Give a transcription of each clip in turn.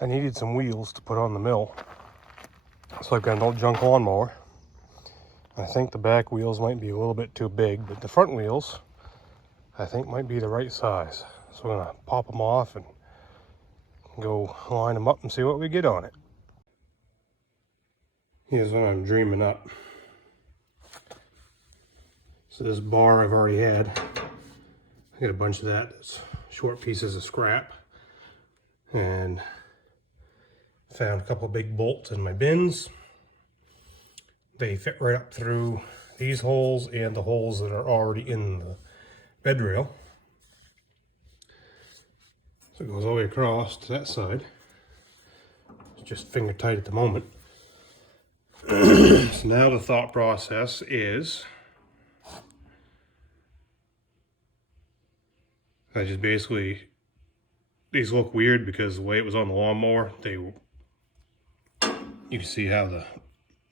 I needed some wheels to put on the mill, so I've got an old junk lawnmower. I think the back wheels might be a little bit too big, but the front wheels I think might be the right size. So I'm gonna pop them off and go line them up and see what we get on it. Here's what I'm dreaming up. So this bar I've already had. I got a bunch of that. That's short pieces of scrap. And found a couple big bolts in my bins. They fit right up through these holes and the holes that are already in the bed rail. So it goes all the way across to that side. It's just finger tight at the moment. So now the thought process is I just basically, these look weird because the way it was on the lawnmower, you can see how the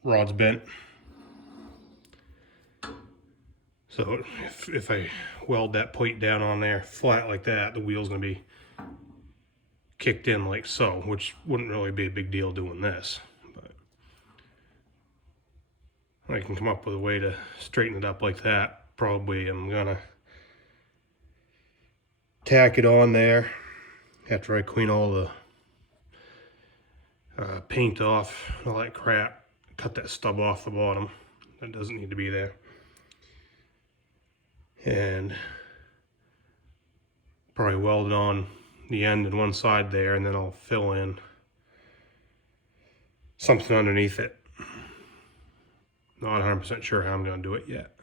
rod's bent. So if I weld that plate down on there flat like that, the wheel's gonna be kicked in like so, which wouldn't really be a big deal doing this. But I can come up with a way to straighten it up like that. Probably I'm gonna tack it on there after I clean all the paint off, all that crap. Cut that stub off the bottom. That doesn't need to be there. And probably weld it on the end and one side there, and then I'll fill in something underneath it. Not 100% sure how I'm going to do it yet,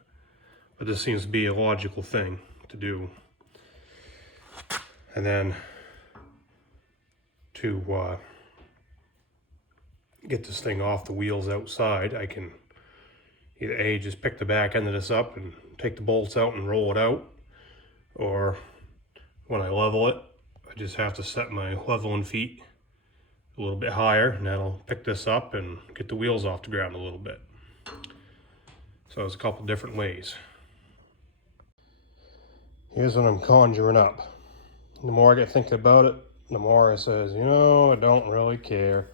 but this seems to be a logical thing to do. And then to get this thing off the wheels outside, I can either just pick the back end of this up and take the bolts out and roll it out, or when I level it, I just have to set my leveling feet a little bit higher, and that'll pick this up and get the wheels off the ground a little bit. So there's a couple different ways. Here's what I'm conjuring up. The more I get thinking about it, the more I says, you know, I don't really care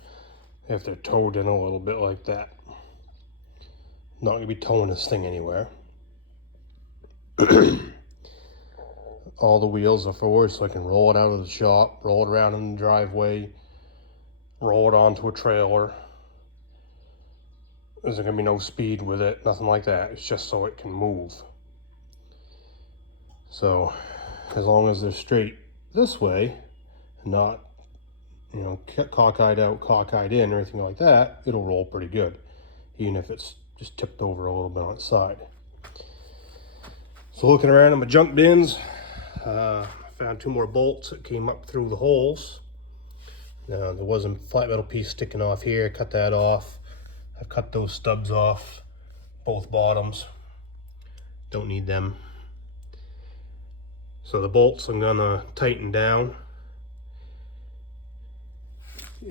if they're towed in a little bit like that. I'm not gonna be towing this thing anywhere. All the wheels are forward, so I can roll it out of the shop, roll it around in the driveway, roll it onto a trailer. There's gonna be no speed with it, nothing like that. It's just so it can move. So as long as they're straight this way, and not, you know, cockeyed out, cockeyed in, or anything like that, it'll roll pretty good, even if it's just tipped over a little bit on its side. So looking around in my junk bins, I found 2 more bolts that came up through the holes. Now there was a flat metal piece sticking off here, cut that off. I've cut those stubs off, both bottoms. Don't need them. So the bolts I'm gonna tighten down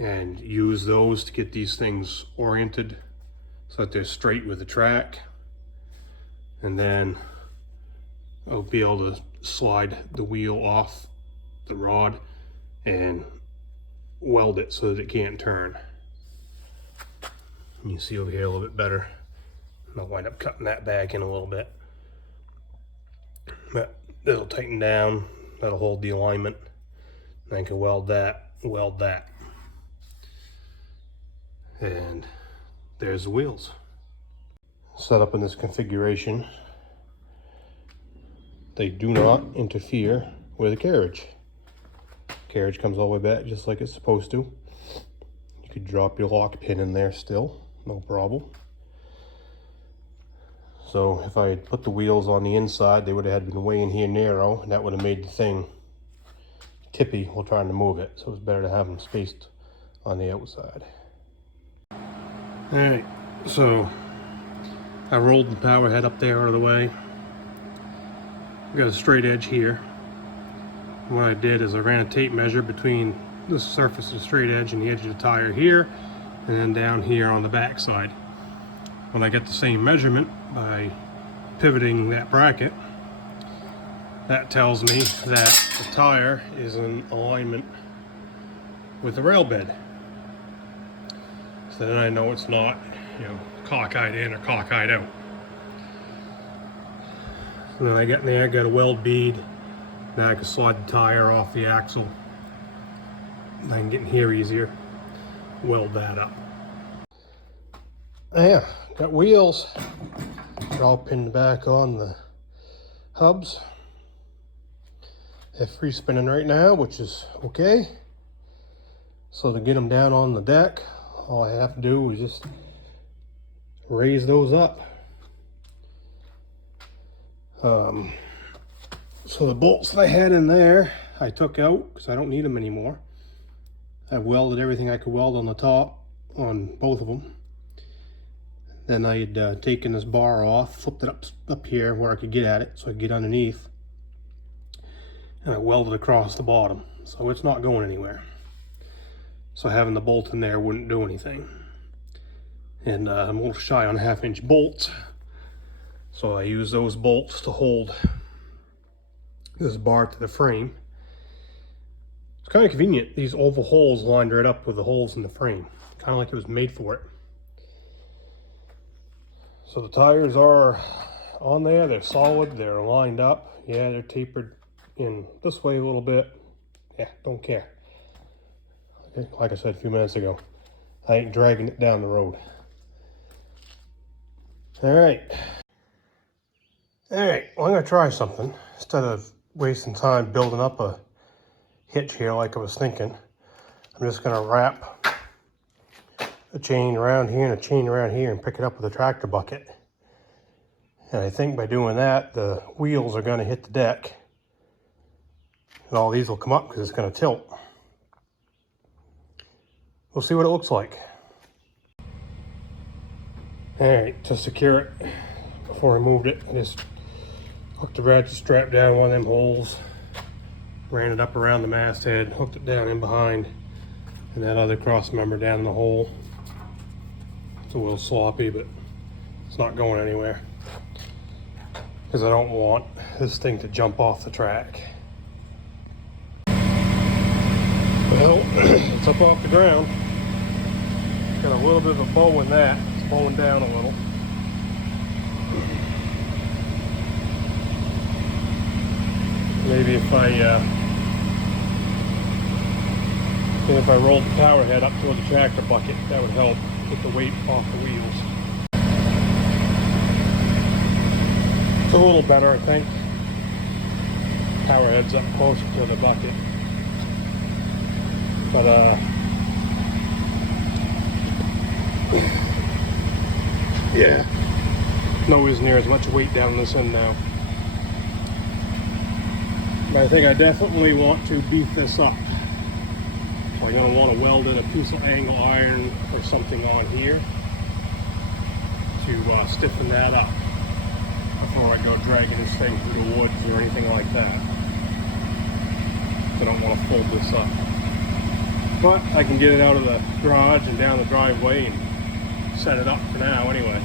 and use those to get these things oriented so that they're straight with the track. And then I'll be able to slide the wheel off the rod and weld it so that it can't turn. You can see over here a little bit better. I'll wind up cutting that back in a little bit. But it'll tighten down, that'll hold the alignment. And I can weld that. And there's the wheels. Set up in this configuration, they do not interfere with the carriage. Carriage comes all the way back just like it's supposed to. You could drop your lock pin in there still, no problem. So if I had put the wheels on the inside, they would have had to been way in here narrow, and that would have made the thing tippy while trying to move it. So it's better to have them spaced on the outside. All right, so I rolled the power head up there out of the way. I got a straight edge here. What I did is I ran a tape measure between the surface of the straight edge and the edge of the tire here, and then down here on the back side. When I get the same measurement by pivoting that bracket, that tells me that the tire is in alignment with the rail bed. So then I know it's not, you know, cockeyed in or cockeyed out. And then I get in there, got a weld bead. Now I can slide the tire off the axle. And I can get in here easier. Weld that up. Yeah, got wheels. They're all pinned back on the hubs. They're free spinning right now, which is okay. So to get them down on the deck, all I have to do is just raise those up. So the bolts that I had in there, I took out because I don't need them anymore. I welded everything I could weld on the top on both of them. Then I had taken this bar off, flipped it up here where I could get at it so I could get underneath. And I welded across the bottom, so it's not going anywhere. So having the bolt in there wouldn't do anything. And I'm a little shy on 1/2-inch bolts. So I use those bolts to hold this bar to the frame. It's kind of convenient. These oval holes lined right up with the holes in the frame. Kind of like it was made for it. So the tires are on there. They're solid. They're lined up. Yeah, they're tapered in this way a little bit. Yeah, don't care. Okay, like I said a few minutes ago, I ain't dragging it down the road. All right, well, I'm gonna try something. Instead of wasting time building up a hitch here like I was thinking, I'm just gonna wrap a chain around here and a chain around here and pick it up with a tractor bucket. And I think by doing that, the wheels are gonna hit the deck and all these will come up because it's gonna tilt. We'll see what it looks like. All right, to secure it, before I moved it, I just hooked the ratchet strap down one of them holes, ran it up around the masthead, hooked it down in behind, and that other cross member down in the hole. It's a little sloppy, but it's not going anywhere because I don't want this thing to jump off the track. Well, it's up off the ground. Got a little bit of a bow in that. It's bowing down a little. Maybe if I rolled the power head up toward the tractor bucket, that would help get the weight off the wheels. It's a little better, I think. Power head's up closer to the bucket. But yeah, nowhere near as much weight down this end now. But I think I definitely want to beef this up. So I'm going to want to weld in a piece of angle iron or something on here to stiffen that up before I go dragging this thing through the woods or anything like that. I don't want to fold this up. But I can get it out of the garage and down the driveway and set it up for now anyway.